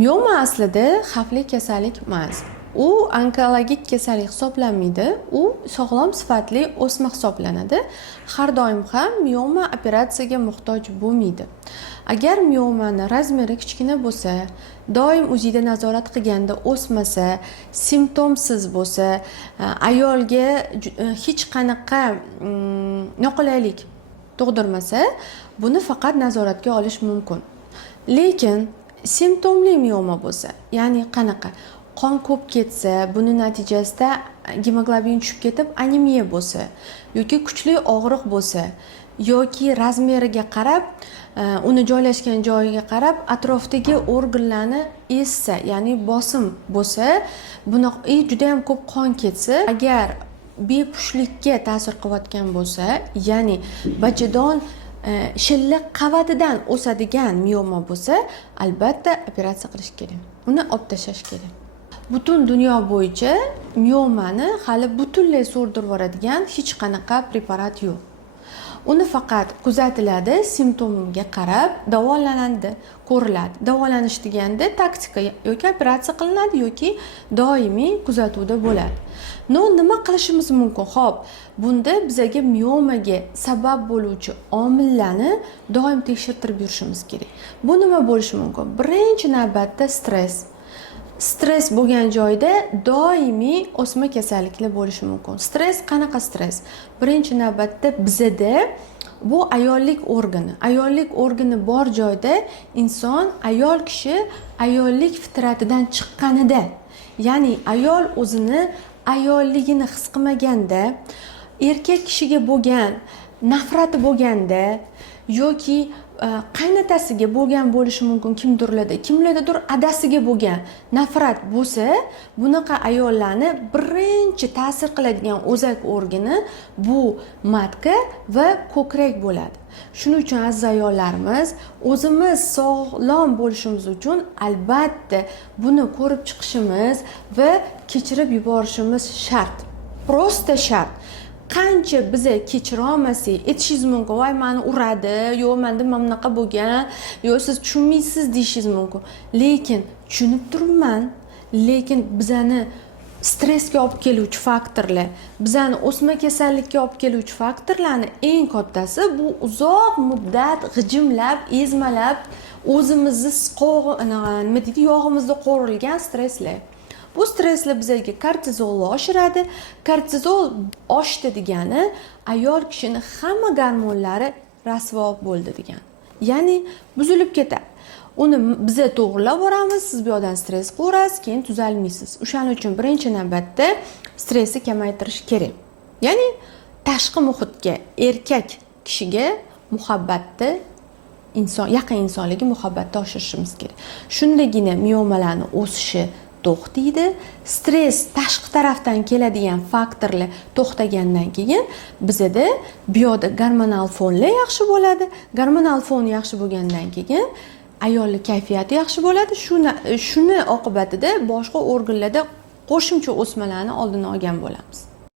Mioma aslida xavfli kasallik emas. U onkologik kasallik hisoblanmaydi. U sog'lom sifatli o'sma hisoblanadi. Har doim ham mioma operatsiyaga muhtoj bo'lmaydi. Agar miomani razmeri kichkina bo'lsa, doim o'zida nazorat qilganda o'smasa, simptomsiz bo'lsa, ayolga hech qanaqa noqulaylik tug'dirmasa, buni faqat nazoratga olish mumkin. Lekin simptomli mioma bo'lsa, ya'ni qanaqa? Qon ko'p ketsa, buni natijasida gemoglobin tushib ketib anemiya bo'lsa, yoki kuchli og'riq bo'lsa, yoki razmeriga qarab, uni joylashgan joyiga qarab atrofdagi organlarni essa, ya'ni bosim bo'lsa, bunaqa juda ham ko'p qon ketsa, agar bepushtlikka ta'sir qilayotgan bo'lsa, ya'ni bachadon shilliq qavatidan o'sadigan mioma bo'lsa, albatta operatsiya qilish kerak. Uni olib tashlash kerak. Butun dunyo bo'yicha miomani hali butunlay so'rdirib yuboradigan hech qanaqa preparat yo'q. Uni faqat kuzatiladi, simptomga qarab davolanadi, ko'riladi. Davolanish deganda taktika yoki operatsiya qilinadi yoki doimiy kuzatuvda bo'ladi. Nima qilishimiz mumkin? Xo'p, bunda bizga miomaga sabab bo'luvchi omillarni doim tekshirtirib yurishimiz kerak. Bu nima bo'lishi mumkin? Birinchi navbatda stress. Stress bo'lgan joyda doimiy o'sma kasalliklar bo'lishi mumkin. Stress qanaqa stress? Birinchi navbatda bizda bu ayollik organi. Ayollik organi bor joyda inson, ayol kishi ayollik fitratidan chiqqanida, ya'ni ayol o'zini ayolligini his qilmaganda, erkak kishiga bo'lgan nafrati bo'lganda yoki qaynotasiga bo'lgan bo'lishi mumkin, kimlardadir adasiga bo'lgan nafrat bo'lsa, bunaqa ayollarni birinchi ta'sir qiladigan o'zak organi bu matka va ko'krak bo'ladi. Shuning uchun aziz ayollarimiz, o'zimiz sog'lom bo'lishimiz uchun albatta buni ko'rib chiqishimiz va kechirib yuborishimiz shart. Prosta shart. Qancha biza kechira olmasak, aytishingiz mumkin, voy meni uradi, yo'q menda mana bunaqa bo'lgan, yo'q siz tushunmaysiz deyishingiz mumkin. Lekin tushunib turibman, lekin bizani stressga olib keluvchi faktorlar, bizani o'sma kasallikka olib keluvchi faktorlarni eng kattasi bu uzoq muddat g'ijimlab, ezmalab, o'zimizni nima deydi, yog'imizda qo'rilgan stresslar. Bu stresslar bizga kortizolni oshiradi. Kortizol oshdi degani ayol kishini hamma gormonlari rasvo bo'ldi degani. Ya'ni buzilib ketadi. Uni biza to'g'rilab boramiz, siz bu yoqdan stress qilaverasiz, keyin tuzalmaysiz. O'shaning uchun birinchi navbatda stressni kamaytirish kerak. Ya'ni tashqi muhitga, erkak kishiga muhabbatni, yaqin insonlarga muhabbatni oshirishimiz kerak. Shundagina miomalarning o'sishi to'xtaydi. Stress tashqi tarafdan keladigan faktorlar to'xtagandan keyin bizda bu yoqda gormonal fonlar yaxshi bo'ladi. Gormonal fon yaxshi bo'lgandan keyin ayolning kayfiyati yaxshi bo'ladi. Shuni oqibatida boshqa organlarda qo'shimcha o'smalarni oldini olgan bo'lamiz.